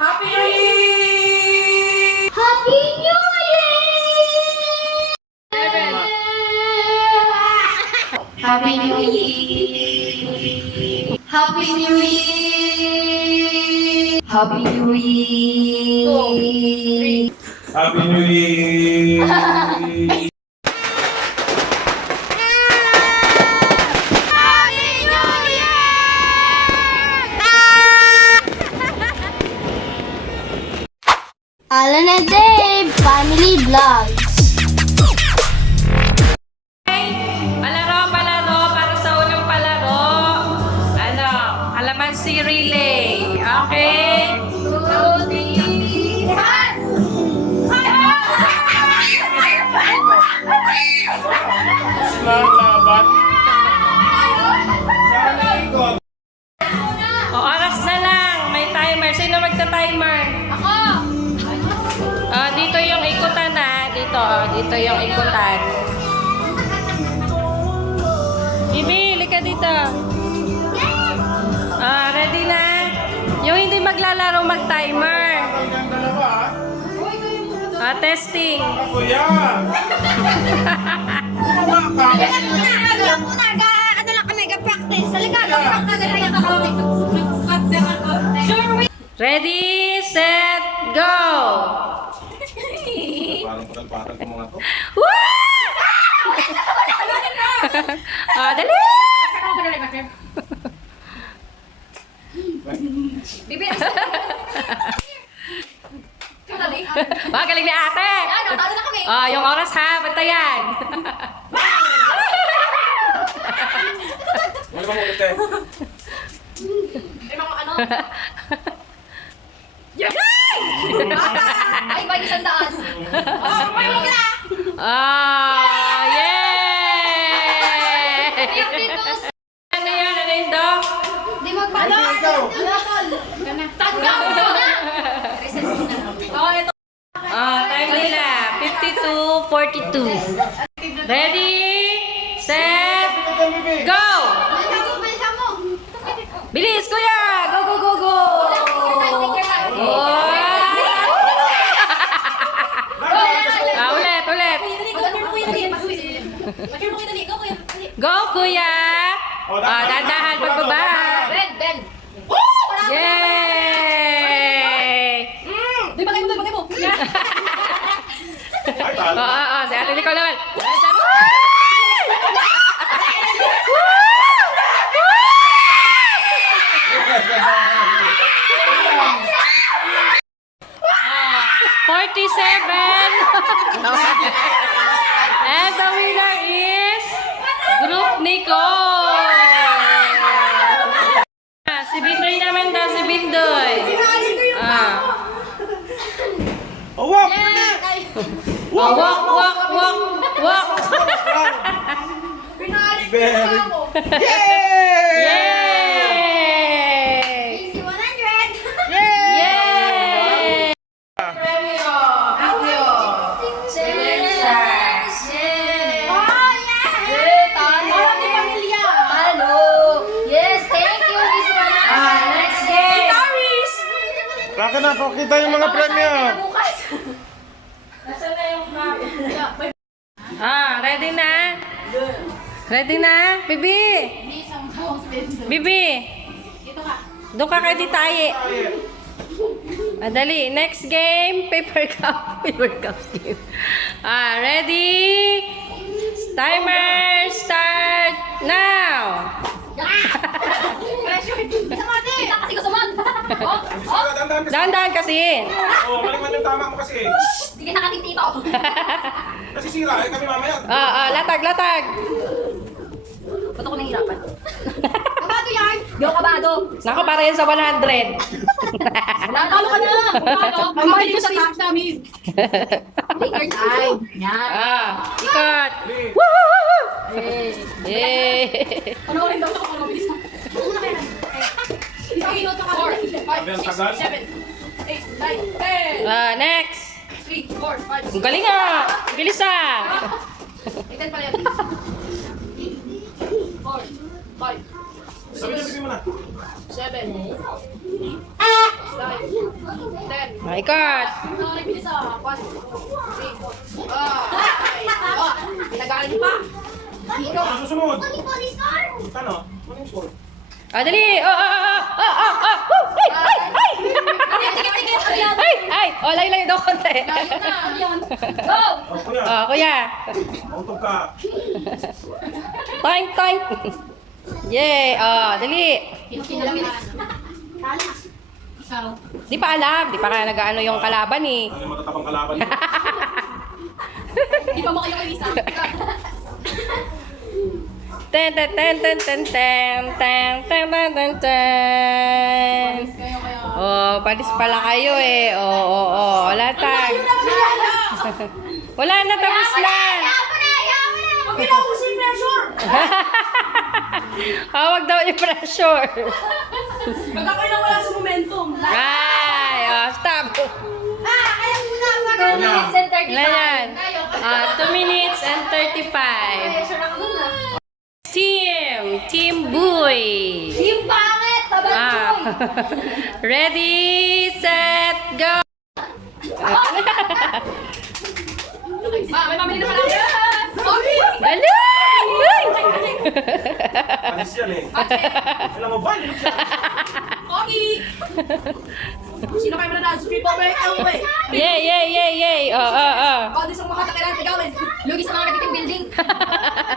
Happy New Year! Happy New Year! Happy New Year! Happy New Year! Happy New Year! Happy New Year! Alan and Dave Family Vlogs. Palaro para sa unang palaro. Ano? Kalamansi relay. Okay? 2, 3, Laban. Sana ikot. O, oras na lang. May timer. Sino magta-timer? Ako! Dito yung ikutan na. Dito yung ikutan. Bibi, ka dito. Ready na? Yung hindi maglalaro mag-timer. Ang dalawa. Testing. Ako yan. Ano ka? Ano lang kami, practice. Talaga, practice. Ready, set, go! Parang patag-patag ko mga to. Woo! Dali! Bibi, Galing ni ate! ano, talo na kami. Yung oras ha, bantayan. Ano ba mo ulit eh? May mga ano? Ay, may 100. Mayroon ka na! Yay! Ano yan? Ano yun daw? Di magpano. Tanggal mo na! Ito. Time nila. 52:42. Ready, set, go! Bilis, kuya! Go, go, go, go! Ulit. Go, kuya! Dandahan, pagbaba. Ben! Yay! Di ba kayo mo? Ay, talo. Si Ate Nicole naman. And the winner is Group Nicole. Si Bindoy naman daw, si Bindoy. Awak! Walk. Very. Yay! Easy 100! Yay! Yes, thank you, Miss Manay. Next game. Baka na, pakita yung mga premyo. Nasaan na yung ready na? Ready na? Bibi! Bibi! Doon ka kay Titaye. Dali. Next game. Paper cup. Paper cup game. Ready? Timer start now! Kasi gusto mo. Dandan kasi. Dahan-dahan kasi. Mali-mali yung tama mo kasi. Hindi kita katitito. Nasisira eh kami mamaya. Latag. Ba't ako nahihirapan? Kabado yan! Di ako kabado. Nako, para yan sa 100. Natalo ka na! Mamahali ko sa lahat namin. Take your time. Yan. Ikot. Yay! Ano rin daw ito kung mabilis mo? Isang minuto ka. 4, 5, 6, 7, 8, 9, 10. Next. 3, 4, 5, 6. Ang galing ah! Bilis ah! 10 pala yan. 4, 5, Sabi mo na. 7, 9, Ikot. Bilis ah. 1, 2, 3, 4. Pinagaling pa. Ano susunod? Ano? Anong score? Dali. Ay. Layo daw konti. Go! Kuya, Kuya. autog ka. Time. Yay. Dali. Di pa alam. Di pa ka nag-ano yung kalaban eh. Ano yung matatabang kalaban mo? Hindi pa mo kayo kalisa. Ten. Palis pala kayo eh. Wala tag. Wala na, tapos na. Pinausin pressure! Hawag daw yung pressure. Pag ako'y nawala sa momentum. Ay, stop. 2 minutes and 35. Wala yan. 2 minutes and 35. Pressure ako dun ah. Team Boy. Team pangit! Tabat Ready, set, go. May pamili na pala. Sorry! Dali! Alis yan eh. Alam mo ba? Kogi! Sino kayo mananalo? People break away! Yay. Kogi sa mga kailangan pagawin. Lugi sa mga nagtiting building.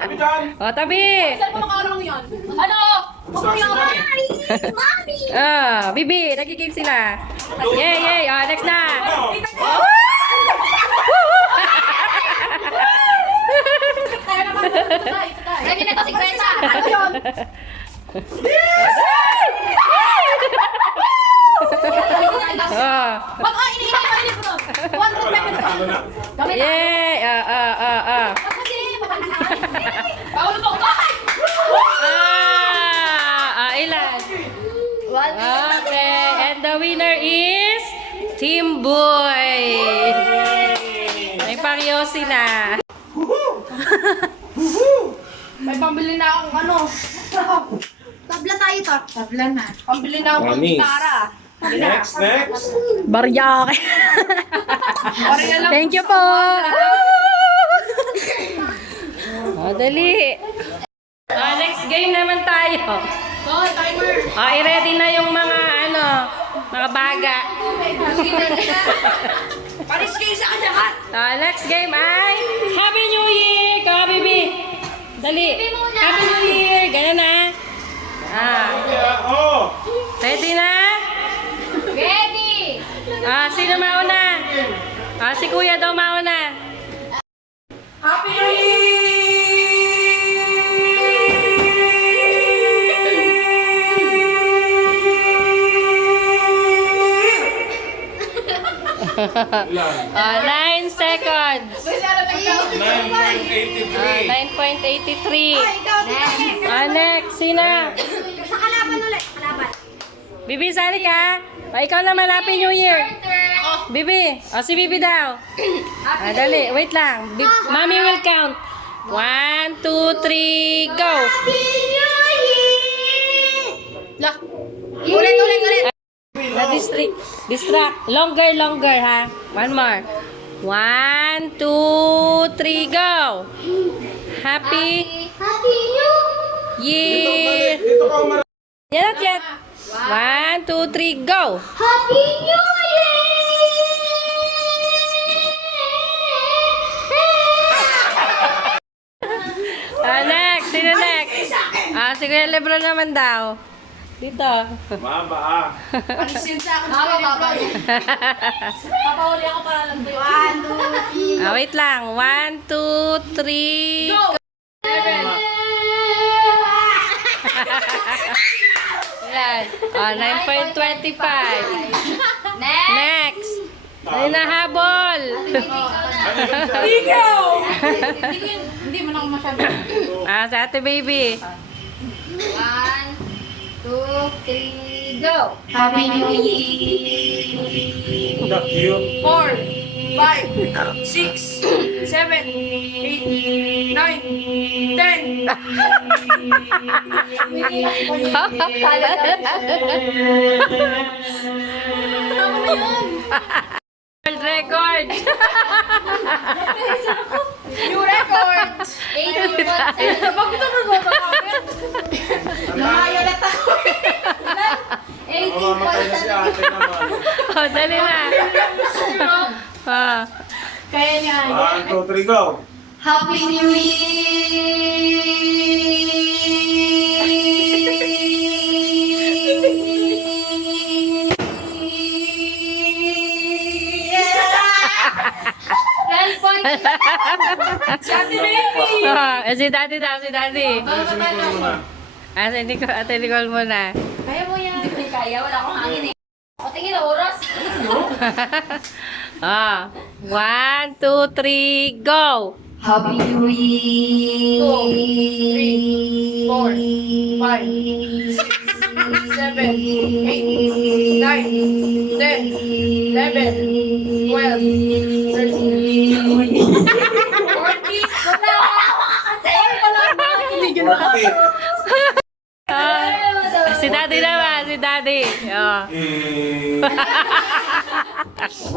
Kami dyan. Tabi. Saan pa makarang yan? Ano? Gusto kasi dyan eh. Bibi, nagigame sila. Yay. Next na. Tayo naman. Ganyan na to si Greta. Ano yun? Baka iniinit ko nun. 1 good second. Talo na. Gamit na. Yay. Kasi, bawal mo ko. Ilan? Okay, and the winner is Team Boy. May pangyosi na. May pambili na akong ano. Tabla tayo to. Tabla na. Pambili na akong Manis. gitara. Next. Baryake. Pare na lang. Thank you po. Dali. Next game naman tayo. Hoy, timer. I-ready na yung mga mga baga. Paris kayo sa kanya ka. Next game ay Happy New Year! Ka, baby! Dali! Happy New Year! Ganyan na. Oh! Ready na? Ready. Sino mauna? Si Kuya daw mauna. Happy New Year! Ilan? 9 seconds. 9.83. 9.83. Next. Sino? Sa kalaban ulit. Kalaban. Bibi, sali ka. Ikaw naman, Happy New Year. Bibi. Si Bibi daw. Dali, wait lang. Mommy will count. 1, 2, 3, go. Happy New Year! Lah. Ulit. Distract. Longer, ha? One more. 1, 2, 3, go. Happy Happy New Year. Dito ka umarap. Yan at yan. 1, 2, 3, go. Happy New Year! Next. Sino next? Si Kuya Lebron naman daw. Dito. Maba Panisin sa akin. Papahuli ako para lang tayo. 1, 2, 3. Wait lang. 1, 2, 3, Go! Ilan? 9.25. Next. Ayun na habol. Ikaw! Hindi mo na ako masyado. Sa ate baby. 1, 2, 3, go! Happy New Year! The cute. 4, 5, 6, 7, 8, 9, 10. Ano World record. New record! 81 Bakit ito nagbabagamit? Nakayolat ako. Mamamatay na si ate naman. Oh, dali na. Ah. Kaya niya. 1, 2, 3, go! Happy New Year! Si Ate Baby! Si daddy daw, si daddy. Sinipo muna. Ate Nicole muna. Kaya mo yan. Hindi kaya, wala akong hangin eh. O, tingin na oras. Ah, 1, 2, 3, go! Happy New Year! 2, 3, 4, 5, 6, 7, 8, 9, 10, 11, 12, 13, 14, 14. Hindi ginawa. Okay. Si daddy naman, si daddy. Oh.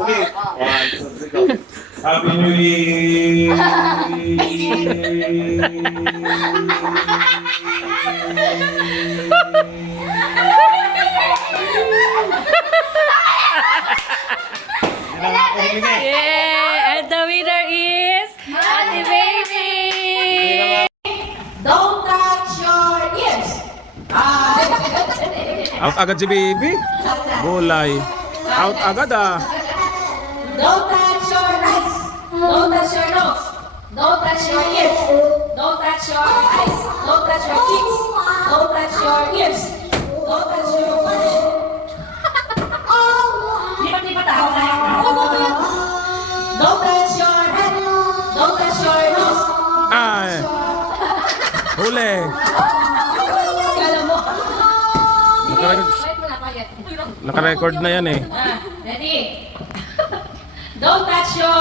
Ulit. 1, 2, 3, go! Happy New Year! Hindi na ako humingi. Yeah! And the winner is Ate Baby! Don't touch your ears. Out agad si baby. Bulay. Out agad ah. Don't touch your eyes. Don't touch your nose. Don't touch your ears. Don't touch your eyes. Don't touch your cheeks. Don't touch your ears. Don't touch your forehead. Lipat-lipat ako na. Don't touch your head. Don't touch your nose. Ay. Huli. Kala mo. Nakarecord, Wait mo na, quiet. nakarecord na yan eh. Ready? Don't touch your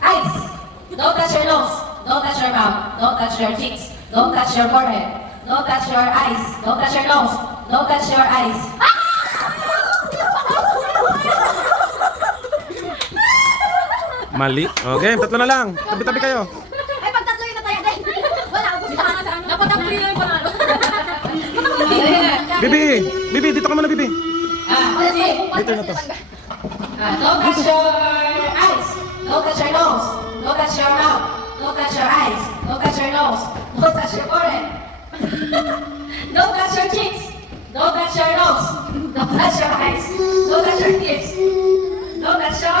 eyes. Don't touch your nose. Don't touch your mouth. Don't touch your cheeks. Don't touch your forehead. Don't touch your eyes. Don't touch your nose. Don't touch your eyes. Mali. Okay, tatlo na lang. Tabi-tabi kayo. Ay, pag tatlo yun na tayo din. Wala, ubus na nga sa ano. Dapat ang clear yung panalo. Bibi! Bibi, dito ka muna, Bibi. Ready? Dito na to. Don't touch your eyes. Don't touch your nose. Don't touch your mouth. Don't touch your eyes. Don't touch your nose. Don't touch your forehead. Don't touch your cheeks. Don't touch your nose. Don't touch your eyes. Don't touch your ears. Don't touch your...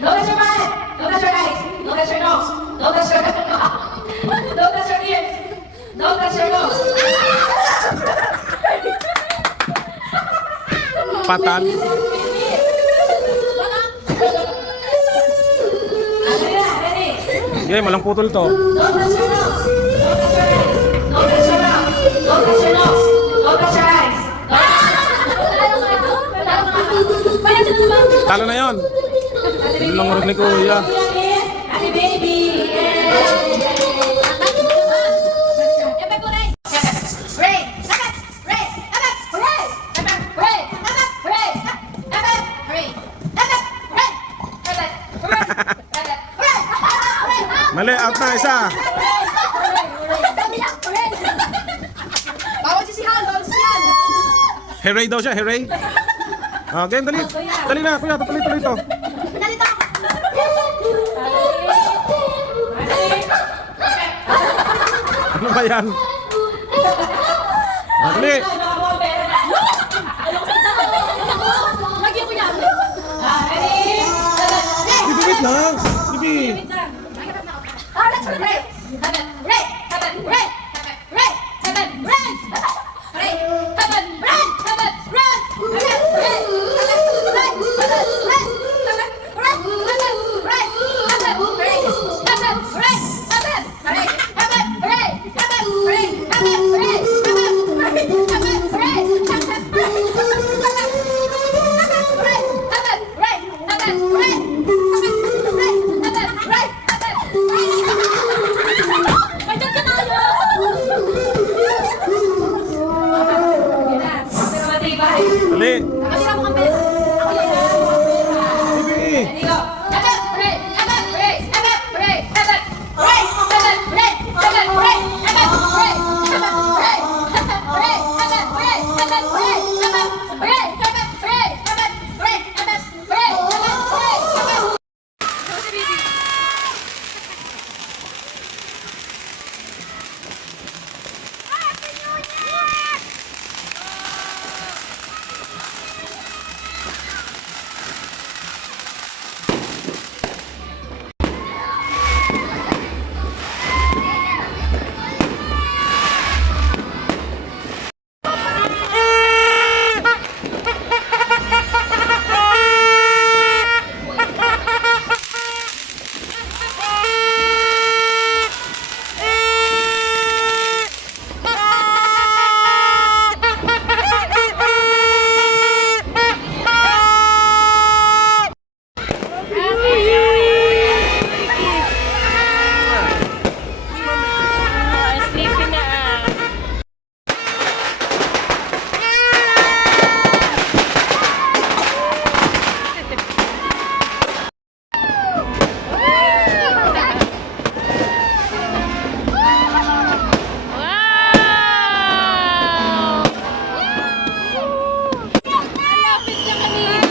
Don't touch your forehead. Don't touch your eyes. Don't touch your nose. Don't touch your mouth. Don't touch your ears. Don't touch your nose. Patan. Ready? Okay, malang putol to. Don't touch your nose. Don't touch your eyes. Don't touch your mouth. Don't touch your nose. Don't touch your eyes. Talo na yon. Yun lang ulit ni Kuya. Happy baby. Mali, out na isa. Bawal sisihan, bawal sisihan. Hooray daw siya, hooray. Game, dali. Dali na, Kuya, tuloy-tuloy to. Ano ba yan? Dali. Lagi ko yan. Bibi, wait lang. Bibi. Right! Bibi. Sleepy na. Wow! Malapit na kanina.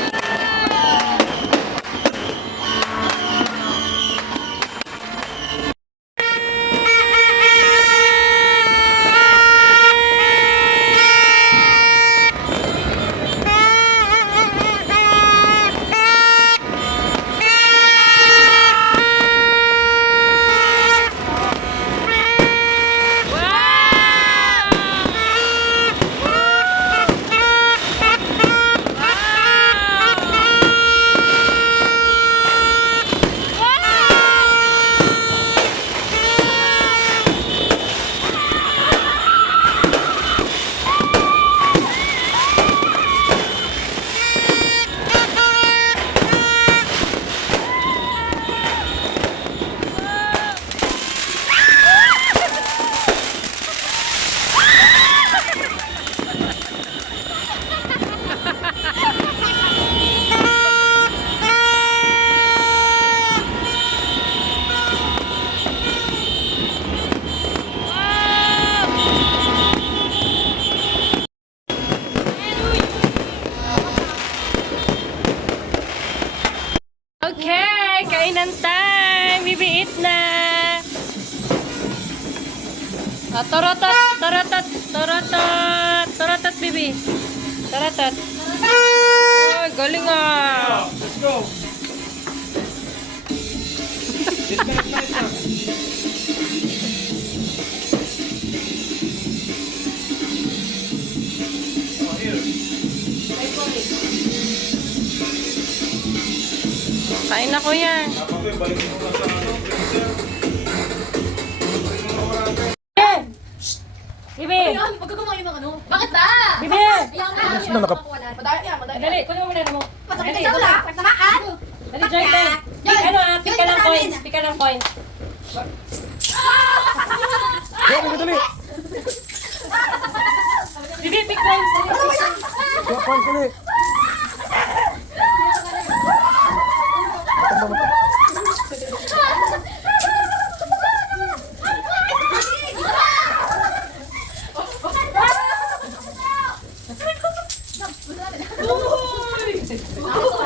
Okay, kainan time. Bibi, eat na. Torotot, torotot, torotot, torotot, Bibi. Torotot. Ay, galing ah. Let's go. Kain na, kuya. Bibi! Huwag ka kumain ng ano. Bakit ba? Bibi! Sino nakap... Dali, kunin mo muna mo. Dali, Sa wala. Pagsamaan. dali, join tayo. Ano ah, pick ka ng coins. Pick ka ng coins. Dali, dali. Bibi, pick coins. Dali. Kuha points ulit.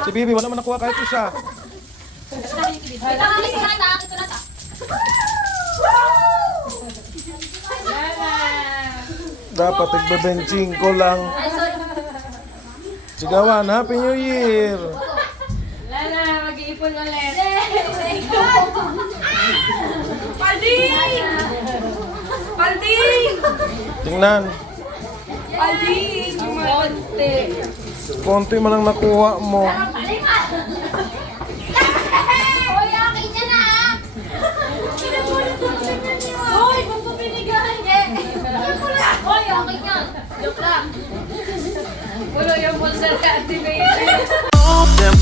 Si Bibi, wala man nakuha kahit isa. Dapat tigbe-benching ko lang. Sigawan, Happy New Year! Lala, mag-iipon ulit. Palding! Palding! Tingnan, Palding! Konti. konti man lang nakuha mo. Hoy, akin yan ah! Hoy, kung ko binigay! Hoy, akin yan! Joke lang! Pulo yung monster ka activated. Them